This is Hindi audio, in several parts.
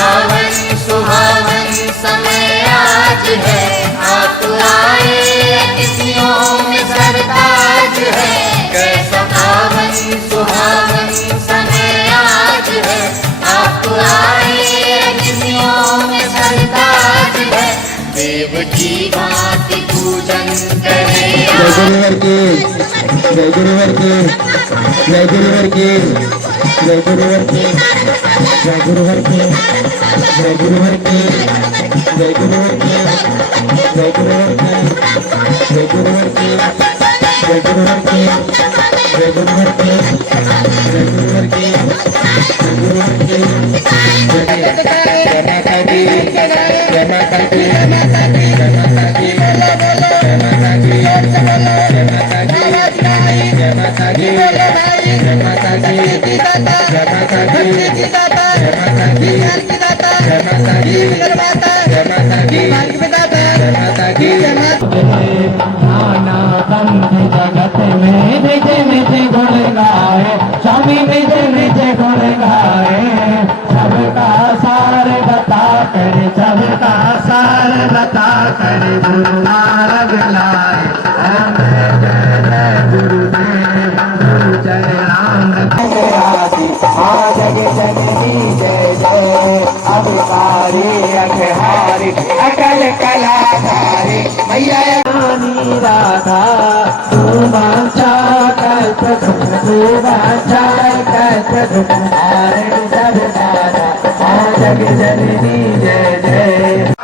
पावन सुहावन समय आज है, आप आए अतिथियों में सरताज है। कैसा पावन सुहावन समय आज है, आप आए अतिथियों में सरताज है। देव की भांति पूजन करें। जय गुरुवर की, जय गुरुवर की, जय गुरुवर की, जय गुरुवर की, जय गुरुवर की, जय गुरुवर की, जय गुरुवर की, जय गुरुवर की, जय गुरुवर की, जय गुरुवर की, जय गुरुवर की, जय गुरुवर की, जय गुरुवर की, जय माता दी, जय माता दी, जय माता दी, जय माता दी, जय माता दी, जय माता दी, जय माता दी, जय माता दी, जय माता दी, जय माता दी, जय माता दी, जय माता दी, जय माता दी। नाना पंथ जगत में मीठे मीठे गुण गाए, स्वामी मीठे मीठे गुण गाए। सबका सार बता कर, सबका सार बता कर गुरु मार्ग लाए। जय जय गुरुदेव, गुरु जय राम जग जननी जय जय। अभिकारी अखहारी अकल कलाकारी मैया रानी राधा। तू बांचा कल्प तू बांचा कल्प हारण सब दादा। जग जननी जय जय।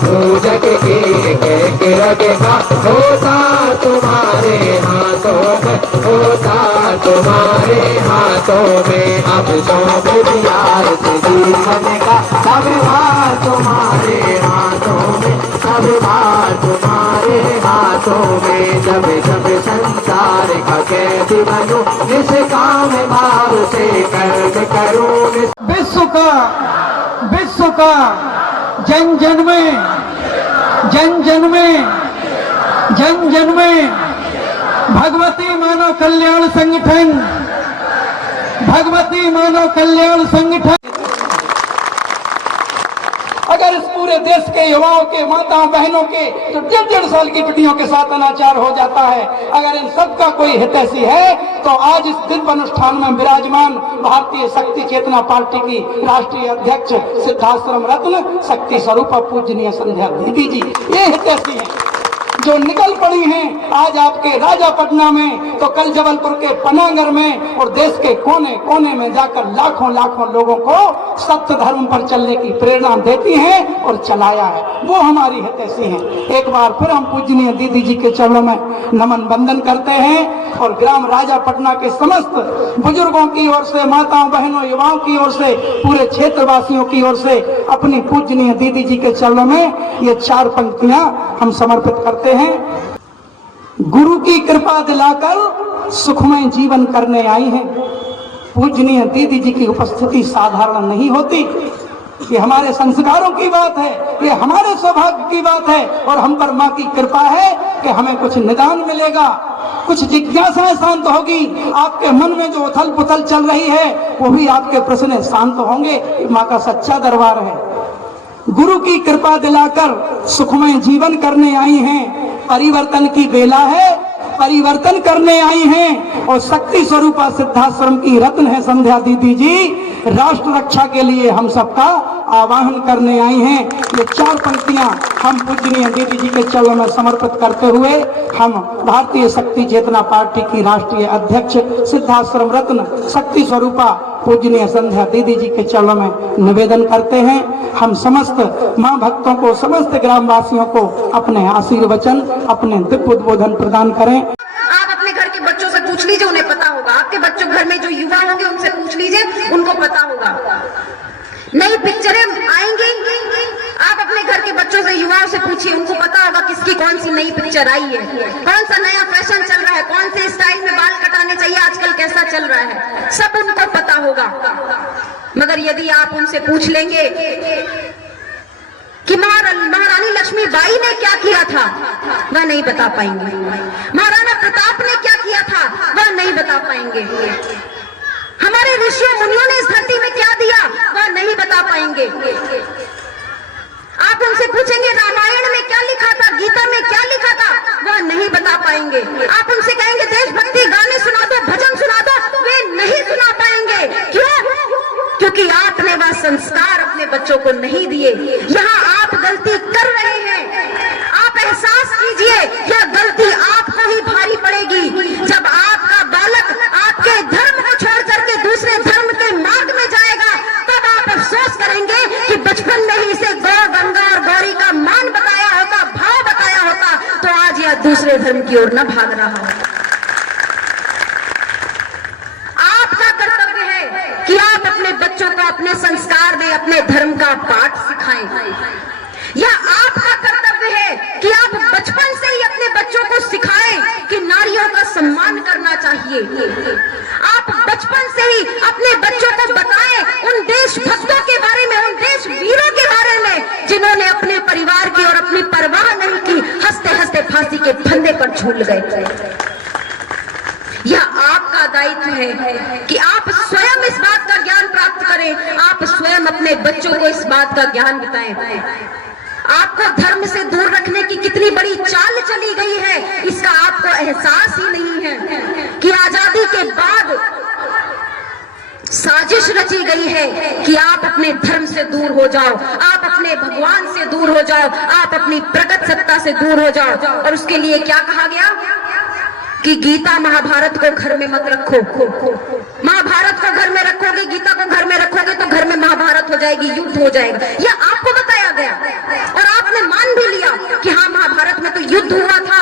पूजक के लगेगा होता तुम्हारे हाथों में, होता तुम्हारे हाथों में। अब तो बुझियार जीवन का सब भार तुम्हारे हाथों में, सब भार तुम्हारे हाथों में। जब जब संसार का कैदी बनूं, निष्काम भाव से कर्म करूं। विश्व का जन जन में, जन जन में, जन जन में भगवती मानव कल्याण संगठन, भगवती मानव कल्याण संगठन। अगर इस पूरे देश के युवाओं के, माताओं बहनों के जो 1.5 साल की बेटियों के साथ अनाचार हो जाता है, अगर इन सबका कोई हितैषी है तो आज इस दिव्य अनुष्ठान में विराजमान भारतीय शक्ति चेतना पार्टी की राष्ट्रीय अध्यक्ष सिद्धाश्रम रत्न शक्ति स्वरूपा पूजनीय संध्या दीदी जी ये हितैषी है जो निकल पड़ी हैं आज आपके राजापटना में, तो कल जबलपुर के पनागर में और देश के कोने कोने में जाकर लाखों लाखों लोगों को सत्य धर्म पर चलने की प्रेरणा देती हैं और चलाया है, वो हमारी हितैषी हैं। एक बार फिर हम पूजनीय दीदी जी के चरणों में नमन बंदन करते हैं और ग्राम राजापटना के समस्त बुजुर्गों की ओर से, माताओं बहनों युवाओं की ओर से, पूरे क्षेत्रवासियों की ओर से अपनी पूजनीय दीदी जी के चरणों में ये 4 पंक्तियां हम समर्पित करते हैं। गुरु की कृपा दिलाकर सुखमय जीवन करने आई हैं। पूजनीय दीदी जी की उपस्थिति साधारण नहीं होती, ये हमारे संस्कारों की बात है, ये हमारे सौभाग्य की बात है और हम पर माँ की कृपा है कि हमें कुछ निदान मिलेगा, कुछ जिज्ञासाएं शांत होगी, आपके मन में जो उथल पुथल चल रही है वो भी आपके प्रश्न शांत होंगे। माँ का सच्चा दरबार है। गुरु की कृपा दिलाकर सुखमय जीवन करने आई हैं, परिवर्तन की बेला है, परिवर्तन करने आई हैं और शक्ति स्वरूपा सिद्धाश्रम की रत्न है संध्या दीदी जी, राष्ट्र रक्षा के लिए हम सबका आवाहन करने आई हैं। ये 4 पंक्तियां हम पूजनीय दीदी जी के चरणों में समर्पित करते हुए हम भारतीय शक्ति चेतना पार्टी की राष्ट्रीय अध्यक्ष सिद्धाश्रम रत्न शक्ति स्वरूपा पूजनीय संध्या दीदी जी के चरणों में निवेदन करते हैं। हम समस्त मां भक्तों को, समस्त ग्रामवासियों को अपने आशीर्वचन, अपने दिव्य उद्बोधन प्रदान करें। पूछ लीजिए, उन्हें पता होगा। आपके बच्चों घर में जो युवा होंगे उनसे पूछ लीजिए, उनको पता होगा। नई पिक्चरें आएंगी, आप अपने घर के बच्चों से, युवाओं से पूछिए, उनको पता होगा किसकी कौन सी नई पिक्चर आई है, कौन सा नया फैशन चल रहा है, कौन से स्टाइल में बाल कटाने चाहिए आजकल, कैसा चल रहा है, सब उनको पता होगा। मगर यदि आप उनसे पूछ लेंगे कि महारानी लक्ष्मीबाई ने क्या किया था, वह नहीं बता पाएंगे। महाराणा प्रताप ने क्या किया था, वह नहीं बता पाएंगे। हमारे ऋषियों मुनियों ने इस धरती में क्या दिया, वह नहीं बता पाएंगे। आप उनसे पूछेंगे रामायण में क्या लिखा था, गीता में क्या लिखा था, वह नहीं बता पाएंगे। आप उनसे कहेंगे देशभक्ति गाने सुना दो, भजन सुना दो, वे नहीं सुना पाएंगे। क्यों? क्योंकि आपने वह संस्कार अपने बच्चों को नहीं दिए। यहाँ आप गलती कर रहे हैं, आप एहसास कीजिए, यह गलती आपको ही भारी पड़ेगी। जब आपका बालक आपके धर्म को छोड़ करके दूसरे धर्म के मार्ग में जाएगा, तब आप अफसोस करेंगे कि बचपन में ही इसे गौ, गंगा और गौरी का मान बताया होता, भाव बताया होता, तो आज यह दूसरे धर्म की ओर न भाग रहा होता। आपका कर्तव्य है कि आप अपने बच्चों को अपने संस्कार दें, अपने धर्म का पाठ सिखाएं। यह आपका कर्तव्य है कि आप बचपन से ही अपने बच्चों को सिखाएं कि नारियों का सम्मान करना चाहिए। आप बचपन से ही अपने बच्चों को बताएं उन देशभक्तों के बारे में, उन देश वीरों के बारे में, जिन्होंने अपने परिवार की और अपनी परवाह नहीं की, हंसते हंसते फांसी के फंदे पर झूल गए। यह आपका दायित्व है कि आप स्वयं इस बात का ज्ञान प्राप्त करें, आप स्वयं अपने बच्चों को इस बात का ज्ञान बताएं। आपको धर्म से दूर रखने की कितनी बड़ी चाल चली गई है, इसका आपको एहसास ही नहीं है कि आजादी के बाद साजिश रची गई है कि आप अपने धर्म से दूर हो जाओ, आप अपने भगवान से दूर हो जाओ, आप अपनी प्रगट सत्ता से दूर हो जाओ। और उसके लिए क्या कहा गया कि गीता महाभारत को घर में मत रखो। महाभारत को घर में रखोगे, गीता को घर में रखोगे तो घर में महाभारत हो जाएगी, युद्ध हो जाएगा। यह आपको बताया गया और आपने मान भी लिया कि हाँ महाभारत में तो युद्ध हुआ था,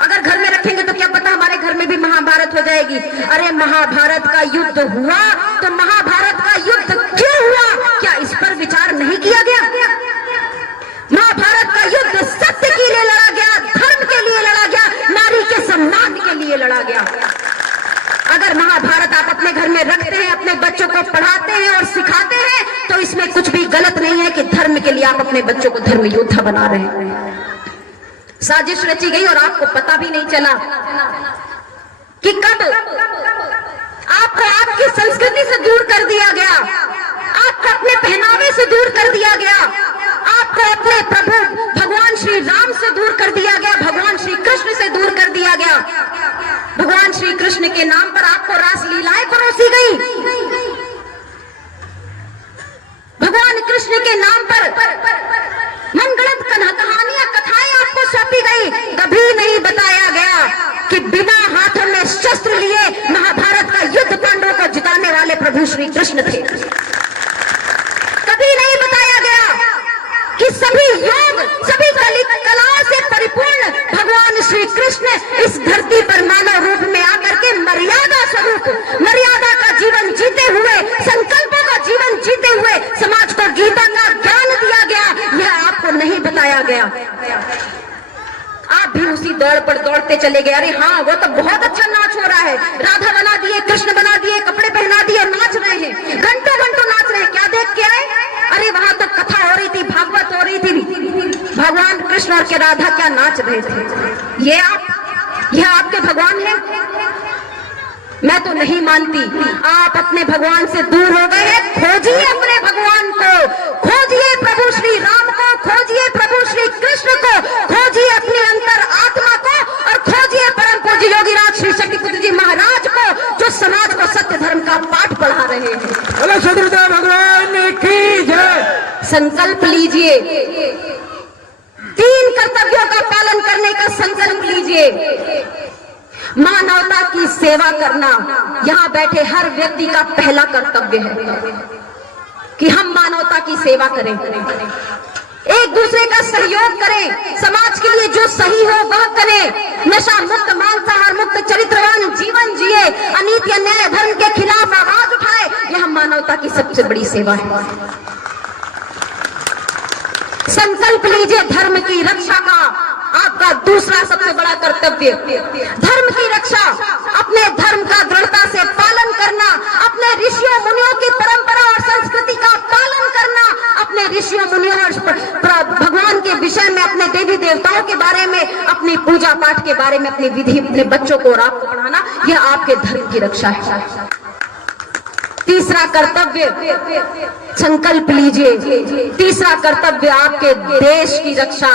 अगर घर में रखेंगे तो क्या पता हमारे घर में भी महाभारत हो जाएगी। अरे महाभारत का युद्ध हुआ तो महाभारत का युद्ध क्यों हुआ, क्या इस पर विचार नहीं किया गया? महाभारत का युद्ध सत्य के लिए लड़ा गया, धर्म के लिए लड़ा गया, नारी के सम्मान के लिए लड़ा गया। अगर महाभारत आप अपने घर में रखते हैं, अपने बच्चों को पढ़ाते हैं और सिखाते हैं, तो इसमें कुछ भी गलत नहीं है कि धर्म के लिए आप अपने बच्चों को धर्म योद्धा बना रहे हैं। साजिश रची गई और आपको पता भी नहीं चला कि कब आपको आपकी संस्कृति से दूर कर दिया गया, आपको अपने पहनावे से दूर कर दिया गया, आपको अपने प्रभु भगवान श्री राम से दूर कर दिया गया, भगवान श्री कृष्ण से दूर कर दिया गया। भगवान श्री कृष्ण के नाम पर आपको रासलीलाएं परोसी गई, भगवान कृष्ण के नाम पर मनगढ़ंत कहानियां, कथाएं आपको सौंपी गई। कभी नहीं बताया गया कि बिना हाथों में शस्त्र लिए महाभारत का युद्ध पांडवों को जिताने वाले प्रभु श्री कृष्ण थे। कभी नहीं बताया गया कि सभी योग, सभी कलाओं से परिपूर्ण भगवान श्री कृष्ण इस धरती पर मानव रूप में आकर के मर्यादा स्वरूप, मर्यादा का जीवन जीते हुए, संकल्पों का जीवन जीते हुए समाज को गीता का ज्ञान दिया गया। यह आपको नहीं बताया गया। आप भी उसी दौड़ पर दौड़ते चले गए। अरे हाँ, वो तो बहुत अच्छा नाच हो रहा है, राधा बना दिए, कृष्ण बना दिए, कपड़े पहना दिए और नाच रहे हैं, घंटों घंटों नाच रहे हैं। क्या देख के आए? अरे वहां तो कथा हो रही थी, भागवत हो रही थी, भगवान कृष्ण और के राधा क्या नाच रहे थे। यह आपके भगवान है? मैं तो नहीं मानती। आप अपने भगवान से दूर हो गए हैं। खोजिए अपने भगवान को, खोजिए प्रभु श्री राम को, खोजिए प्रभु श्री कृष्ण को, खोजिए अपने अंतर आत्मा को और खोजिए परम पूज्य योगीराज श्री शक्तिपुत्र जी महाराज को, जो समाज को सत्य धर्म का पाठ पढ़ा रहे हैं। बोलो सदगुरुदेव भगवान की जय। संकल्प लीजिए, 3 कर्तव्यों का पालन करने का संकल्प लीजिए। मानवता की सेवा करना यहाँ बैठे हर व्यक्ति का पहला कर्तव्य है कि हम मानवता की सेवा करें, एक दूसरे का सहयोग करें, समाज के लिए जो सही हो वह करें, नशा मुक्त, मांसाहार मुक्त, चरित्रवान जीवन सबसे बड़ी सेवा है। संकल्प लीजिए धर्म की रक्षा का आपका दूसरा सबसे बड़ा कर्तव्य। धर्म की रक्षा, अपने धर्म का दृढ़ता से पालन करना, अपने ऋषियों मुनियों की परंपरा और संस्कृति का पालन करना, अपने ऋषियों मुनियों और भगवान के विषय में, अपने देवी देवताओं के बारे में, अपनी पूजा पाठ के बारे में, अपनी विधि अपने बच्चों को और आपको पढ़ाना, यह आपके धर्म की रक्षा है। तीसरा कर्तव्य, संकल्प लीजिए, तीसरा कर्तव्य आपके देश की रक्षा,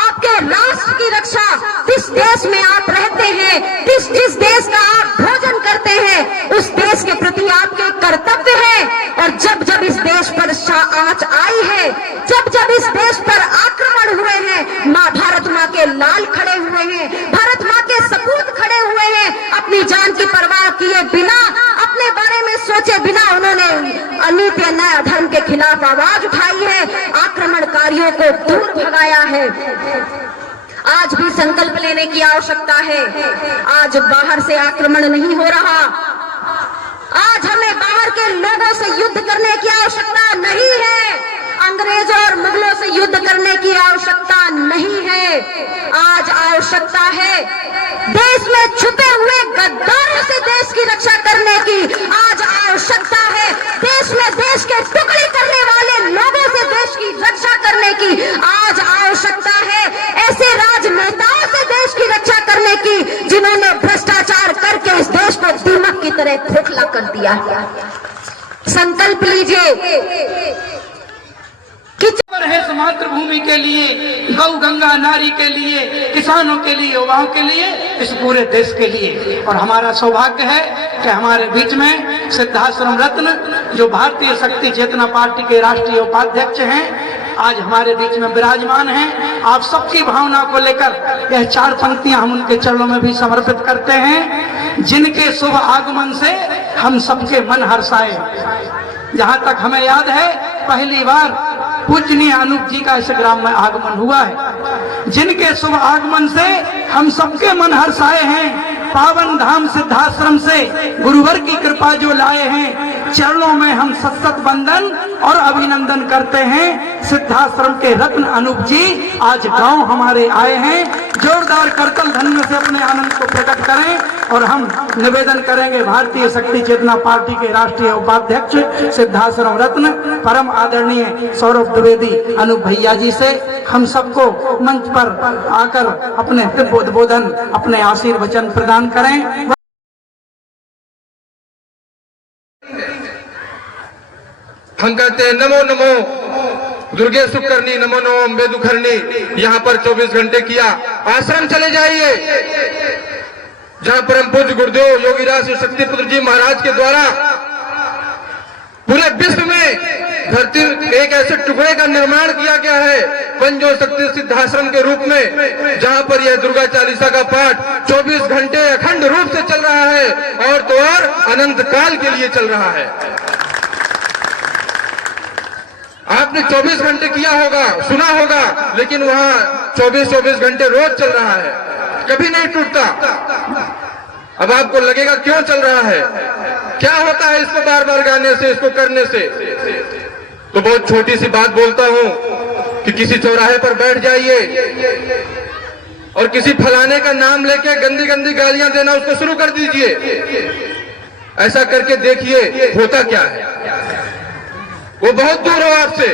आपके राष्ट्र की रक्षा। जिस देश में आप रहते हैं, जिस देश का आप भोजन करते हैं, उस देश के प्रति आपके कर्तव्य है। और जब जब इस देश पर आंच आई है, जब जब इस देश पर आक्रमण हुए हैं, माँ भारत माँ के लाल खड़े हुए हैं, भारत माँ के सपूत खड़े हुए हैं, अपनी जान की परवाह किए बिना, अपने बारे में सोचे बिना उन्होंने अनीति अन्याय धर्म के खिलाफ आवाज उठाई है, आक्रमणकारियों को दूर भगाया है। आज भी संकल्प लेने की आवश्यकता है। आज बाहर से आक्रमण नहीं हो रहा, आज हमें बाहर के लोगों से युद्ध करने की आवश्यकता नहीं है, अंग्रेजों और मुगलों से युद्ध करने की आवश्यकता नहीं है। आज आवश्यकता है देश में छुपे हुए गद्दारों से देश की रक्षा करने की। आज आवश्यकता है देश में देश के टुकड़े करने वाले लोगों से देश की रक्षा करने की। आज आवश्यकता है ऐसे राजनेताओं से देश की रक्षा करने की जिन्होंने भ्रष्टाचार करके इस देश को दीमक की तरह खोखला कर दिया। संकल्प लीजिए है इस मातृभूमि के लिए, गौ गंगा नारी के लिए, किसानों के लिए, युवाओं के लिए, इस पूरे देश के लिए। और हमारा सौभाग्य है कि हमारे बीच में सिद्धाश्रम रत्न, जो भारतीय शक्ति चेतना पार्टी के राष्ट्रीय उपाध्यक्ष हैं, आज हमारे बीच में विराजमान हैं। आप सबकी भावना को लेकर यह 4 पंक्तियां हम उनके चरणों में भी समर्पित करते हैं, जिनके शुभ आगमन से हम सबके मन हर्षाए। जहां तक हमें याद है, पहली बार पूजनीय अनूप जी का इस ग्राम में आगमन हुआ है, जिनके शुभ आगमन से हम सबके मन हर्षाए हैं। पावन धाम सिद्धाश्रम से गुरुवर की कृपा जो लाए हैं, चरणों में हम सत वंदन और अभिनंदन करते हैं। सिद्धाश्रम के रत्न अनूप जी आज गांव हमारे आए हैं। जोरदार करतल ध्वनि से अपने आनंद को प्रकट करें। और हम निवेदन करेंगे भारतीय शक्ति चेतना पार्टी के राष्ट्रीय उपाध्यक्ष सिद्धाश्रम रत्न परम आदरणीय सौरभ द्विवेदी अनूप भैया जी से, हम सबको मंच पर आकर अपने दिव्य उद्बोधन, अपने आशीर्वचन प्रदान करें। हम कहते हैं नमो नमो दुर्गे सुकरनी, नमो नमो अम्बे दुखरनी। यहाँ पर 24 घंटे किया। आश्रम चले जाइए जहाँ परम पूज्य गुरुदेव योगीराज शक्तिपुत्र जी महाराज के द्वारा पूरे विश्व में धरती एक ऐसे टुकड़े का निर्माण किया गया है, पंचो शक्ति सिद्धाश्रम के रूप में, जहाँ पर यह दुर्गा चालीसा का पाठ 24 घंटे अखंड रूप से चल रहा है और तो और अनंत काल के लिए चल रहा है। आपने 24 घंटे किया होगा, सुना होगा, लेकिन वहाँ 24 घंटे रोज चल रहा है, कभी नहीं टूटता। अब आपको लगेगा क्यों चल रहा है, क्या होता है इसको बार बार गाने से, इसको करने से। तो बहुत छोटी सी बात बोलता हूं कि किसी चौराहे पर बैठ जाइए और किसी फलाने का नाम लेके गंदी गंदी गालियां देना उसको शुरू कर दीजिए। ऐसा करके देखिए होता क्या है। वो बहुत दूर हो आपसे,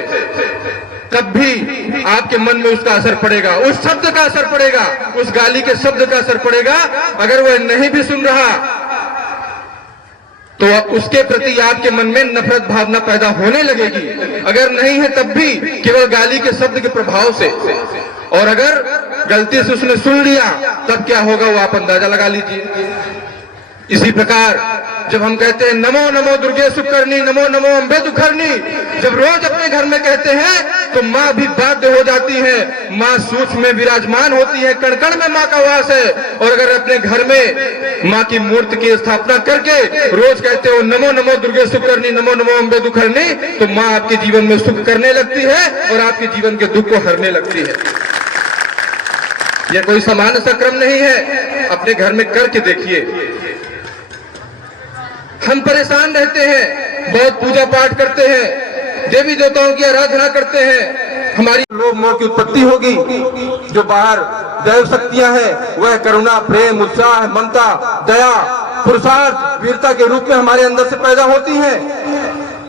तब भी आपके मन में उसका असर पड़ेगा, उस शब्द का असर पड़ेगा, उस गाली के शब्द का असर पड़ेगा। अगर वह नहीं भी सुन रहा तो उसके प्रति आपके मन में नफरत भावना पैदा होने लगेगी। अगर नहीं है तब भी केवल गाली के शब्द के प्रभाव से। और अगर गलती से उसने सुन लिया तब क्या होगा वो आप अंदाजा लगा लीजिए। इसी प्रकार जब हम कहते हैं नमो नमो दुर्गे सुकरनी, नमो नमो अम्बे दुखरनी, जब रोज अपने घर में कहते हैं तो माँ भी बाध्य हो जाती है। माँ सूक्ष्म में विराजमान होती है, कण कण में माँ का वास है। और अगर अपने घर में माँ की मूर्ति की स्थापना करके रोज कहते हो नमो नमो दुर्गे सुकरनी, नमो नमो अम्बे दुखरनी, तो माँ आपके जीवन में सुख करने लगती है और आपके जीवन के दुख को हरने लगती है। यह कोई सामान्य सा क्रम नहीं है, अपने घर में करके देखिए। हम परेशान रहते हैं, बहुत पूजा पाठ करते हैं, देवी देवताओं की आराधना करते हैं, हमारी लोभ मोह की उत्पत्ति होगी। जो बाहर दैव शक्तियां हैं वह करुणा, प्रेम, उत्साह, ममता, दया, पुरुषार्थ, वीरता के रूप में हमारे अंदर से पैदा होती हैं।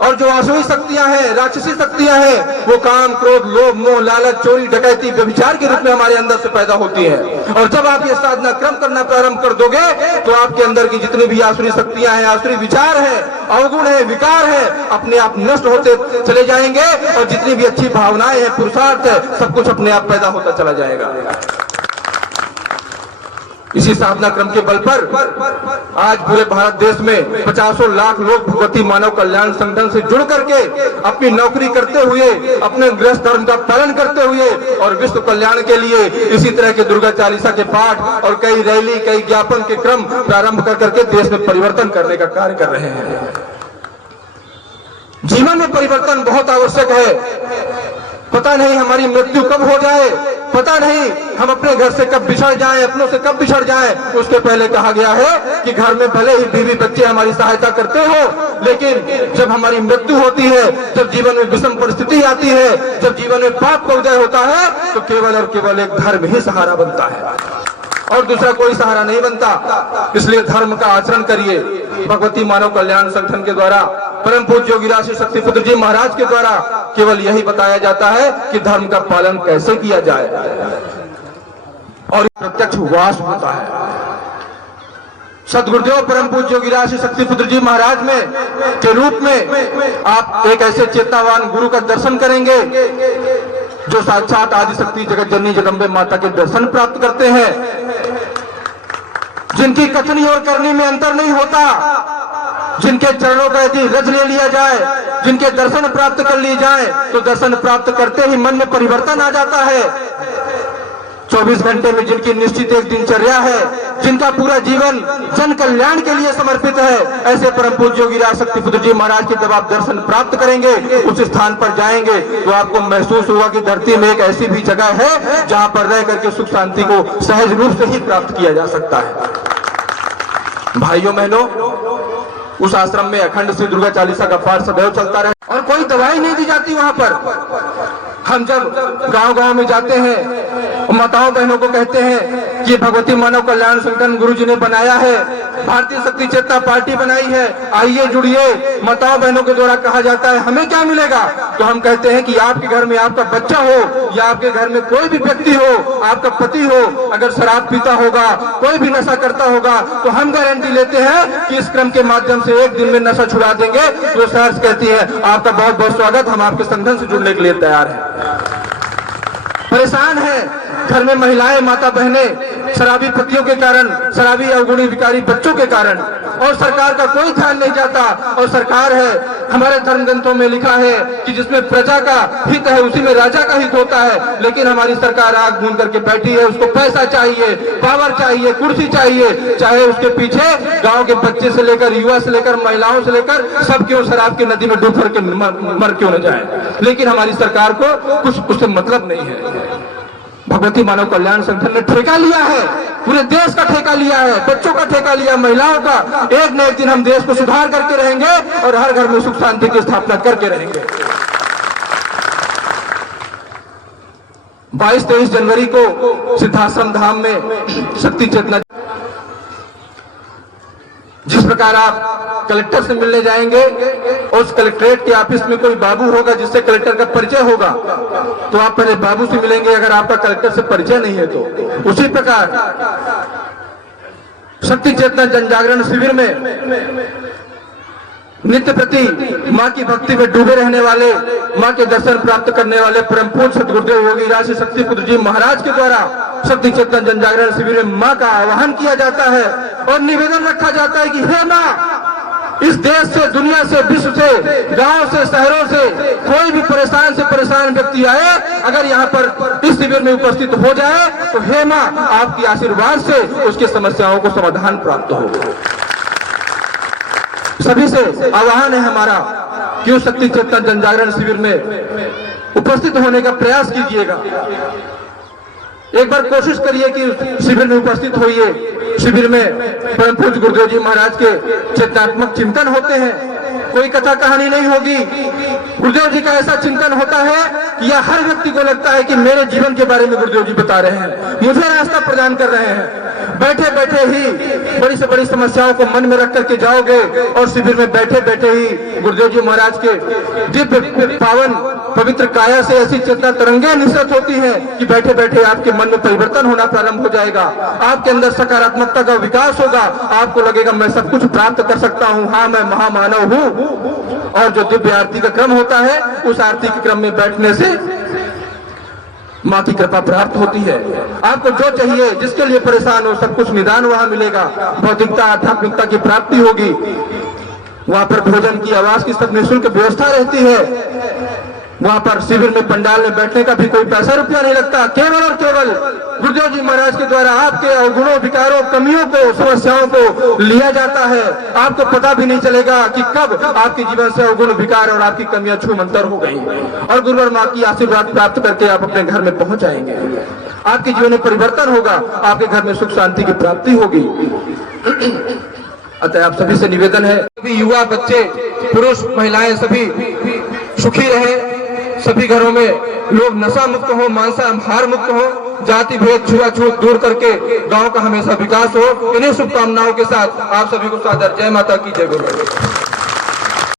और जो आसुरी शक्तियां हैं, राक्षसी शक्तियां हैं, वो काम, क्रोध, लोभ, मोह, लालच, चोरी, डकैती, व्यभिचार के रूप में हमारे अंदर से पैदा होती हैं। और जब आप ये साधना क्रम करना प्रारंभ कर दोगे तो आपके अंदर की जितनी भी आसुरी शक्तियां हैं, आसुरी विचार है, अवगुण है, विकार है, अपने आप नष्ट होते चले जाएंगे। और जितनी भी अच्छी भावनाएं हैं, पुरुषार्थ है, सब कुछ अपने आप पैदा होता चला जाएगा। इसी साधना क्रम के बल पर आज पूरे भारत देश में 50 लाख लोग भगवती मानव कल्याण संगठन से जुड़ करके अपनी नौकरी करते हुए, अपने गृहस्थ धर्म का पालन करते हुए और विश्व कल्याण के लिए इसी तरह के दुर्गा चालीसा के पाठ और कई रैली, कई ज्ञापन के क्रम प्रारंभ कर करके देश में परिवर्तन करने का कार्य कर रहे हैं। जीवन में परिवर्तन बहुत आवश्यक है। पता नहीं हमारी मृत्यु कब हो जाए, पता नहीं हम अपने घर से कब बिछड़ जाएं, अपनों से कब बिछड़ जाएं। उसके पहले कहा गया है कि घर में भले ही बीवी बच्चे हमारी सहायता करते हो, लेकिन जब हमारी मृत्यु होती है, जब जीवन में विषम परिस्थिति आती है, जब जीवन में पाप का उदय होता है, तो केवल और केवल एक धर्म ही सहारा बनता है और दूसरा कोई सहारा नहीं बनता। इसलिए धर्म का आचरण करिए। भगवती मानव कल्याण संगठन के द्वारा, परम पूज्य योगीराज श्री शक्तिपुत्र जी महाराज के द्वारा केवल यही बताया जाता है कि धर्म का पालन कैसे किया जाए और प्रत्यक्ष वास होता है। सदगुरुदेव परम पूज्य योगीराज श्री शक्तिपुत्र जी महाराज में के रूप में आप एक ऐसे चेतनावान गुरु का दर्शन करेंगे जो साक्षात आदिशक्ति जगत जननी जगदम्बे माता के दर्शन प्राप्त करते हैं, जिनकी कथनी और करनी में अंतर नहीं होता, जिनके चरणों का यदि रज ले लिया जाए, जिनके दर्शन प्राप्त कर लिए जाए तो दर्शन प्राप्त करते ही मन में परिवर्तन आ जाता है। 24 घंटे में जिनकी निश्चित एक दिनचर्या है, जिनका पूरा जीवन जन कल्याण के लिए समर्पित है, ऐसे परम पूज्य योगीराज शक्तिपुत्र जी महाराज के जब आप दर्शन प्राप्त करेंगे, उस स्थान पर जाएंगे तो आपको महसूस होगा कि धरती में एक ऐसी भी जगह है जहां पर रह करके सुख शांति को सहज रूप से ही प्राप्त किया जा सकता है। भाइयों बहनों, उस आश्रम में अखंड श्री दुर्गा चालीसा का पाठ सदैव चलता रहे और कोई दवाई नहीं दी जाती वहां पर। हम जब गांव-गांव में जाते हैं, माताओं बहनों को कहते हैं कि भगवती मानव कल्याण संगठन गुरु जी ने बनाया है, भारतीय शक्ति चेतना पार्टी बनाई है, आइए जुड़िए। माताओं बहनों के द्वारा कहा जाता है हमें क्या मिलेगा, तो हम कहते हैं कि आपके घर में आपका बच्चा हो या आपके घर में कोई भी व्यक्ति हो, आपका पति हो, अगर शराब पीता होगा, कोई भी नशा करता होगा, तो हम गारंटी लेते हैं कि इस क्रम के माध्यम से एक दिन में नशा छुड़ा देंगे। तो सहर्ष कहती है आपका बहुत बहुत स्वागत, हम आपके संगठन से जुड़ने के लिए तैयार हैं। परेशान है घर में महिलाएं, माता बहनें शराबी पतियों के कारण, शराबी अवगुणी विकारी बच्चों के कारण, और सरकार का कोई ध्यान नहीं जाता। और सरकार है, हमारे धर्म ग्रंथों में लिखा है कि जिसमें प्रजा का हित है उसी में राजा का हित होता है, लेकिन हमारी सरकार आग बूंद करके बैठी है। उसको पैसा चाहिए, पावर चाहिए, कुर्सी चाहिए, चाहे उसके पीछे गांव के बच्चे से लेकर युवा से लेकर महिलाओं से लेकर सब क्यों शराब की नदी में डूब करके मर क्यों न जाए, लेकिन हमारी सरकार को कुछ उससे मतलब नहीं है। भगवती मानव कल्याण संगठन ने ठेका लिया है, पूरे देश का ठेका लिया है, बच्चों का ठेका लिया, महिलाओं का। एक न एक दिन हम देश को सुधार करके रहेंगे और हर घर में सुख शांति की स्थापना करके रहेंगे। 22-23 जनवरी को सिद्धाश्रम धाम में शक्ति चेतना, जिस प्रकार आप कलेक्टर से मिलने जाएंगे, उस कलेक्ट्रेट के ऑफिस में कोई बाबू होगा जिससे कलेक्टर का परिचय होगा, तो आप पहले बाबू से मिलेंगे अगर आपका कलेक्टर से परिचय नहीं है तो। उसी प्रकार शक्ति चेतना जन जागरण शिविर में नित्य प्रति माँ की भक्ति में डूबे रहने वाले, माँ के दर्शन प्राप्त करने वाले परम पूज्य सदगुरुदेव योगीराज श्री शक्तिपुत्र जी महाराज के द्वारा शक्ति चेतना जन जागरण शिविर में माँ का आह्वान किया जाता है और निवेदन रखा जाता है कि हे माँ, इस देश से, दुनिया से, विश्व से, गांव से, शहरों से कोई भी परेशान से परेशान व्यक्ति आए, अगर यहाँ पर इस शिविर में उपस्थित हो जाए तो हे माँ, आपकी आशीर्वाद से उसकी समस्याओं को समाधान प्राप्त हो। सभी से आह्वान है हमारा कि उस शक्ति चेतना जन जागरण शिविर में उपस्थित होने का प्रयास कीजिएगा। एक बार कोशिश करिए कि शिविर में उपस्थित होइए। शिविर में परम पूज्य गुरुदेव जी महाराज के चेतनात्मक चिंतन होते हैं, कोई कथा कहानी नहीं होगी। गुरुदेव जी का ऐसा चिंतन होता है कि यह हर व्यक्ति को लगता है कि मेरे जीवन के बारे में गुरुदेव जी बता रहे हैं, मुझे रास्ता प्रदान कर रहे हैं। बैठे बैठे ही बड़ी से बड़ी समस्याओं को मन में रख करके जाओगे और शिविर में बैठे बैठे ही गुरुदेव जी महाराज के दिव्य पावन पवित्र काया से ऐसी चेतना तरंगे निसृत होती हैं कि बैठे बैठे आपके मन में परिवर्तन होना प्रारंभ हो जाएगा। आपके अंदर सकारात्मकता का विकास होगा। आपको लगेगा मैं सब कुछ प्राप्त कर सकता हूँ, हाँ मैं महामानव हूँ। और जो दिव्य आरती का क्रम होता है, उस आरती के क्रम में बैठने से माँ की कृपा प्राप्त होती है। आपको जो चाहिए, जिसके लिए परेशान हो, सब कुछ निदान वहां मिलेगा। भौतिकता आध्यात्मिकता की प्राप्ति होगी। वहां पर भोजन की, आवास की सब निःशुल्क व्यवस्था रहती है। वहां पर शिविर में पंडाल में बैठने का भी कोई पैसा रुपया नहीं लगता। केवल और केवल गुरुदेव जी महाराज के द्वारा आपके अवगुणों, विकारों, कमियों को, समस्याओं को लिया जाता है। आपको पता भी नहीं चलेगा कि कब आपके जीवन से अवगुण, विकार और आपकी कमियां छूमंतर हो गई और गुरुवर माँ की आशीर्वाद प्राप्त करके आप अपने घर में पहुंच जाएंगे। आपके जीवन में परिवर्तन होगा, आपके घर में सुख शांति की प्राप्ति होगी। अतः आप सभी से निवेदन है, सभी युवा, बच्चे, पुरुष, महिलाएं सभी सुखी रहे। सभी घरों में लोग नशा मुक्त हो, मांसाहार मुक्त हो, जाति भेद, छुआछूत दूर करके गांव का हमेशा विकास हो। इन्हीं शुभकामनाओं के साथ आप सभी को सादर जय माता की, जय गुरु।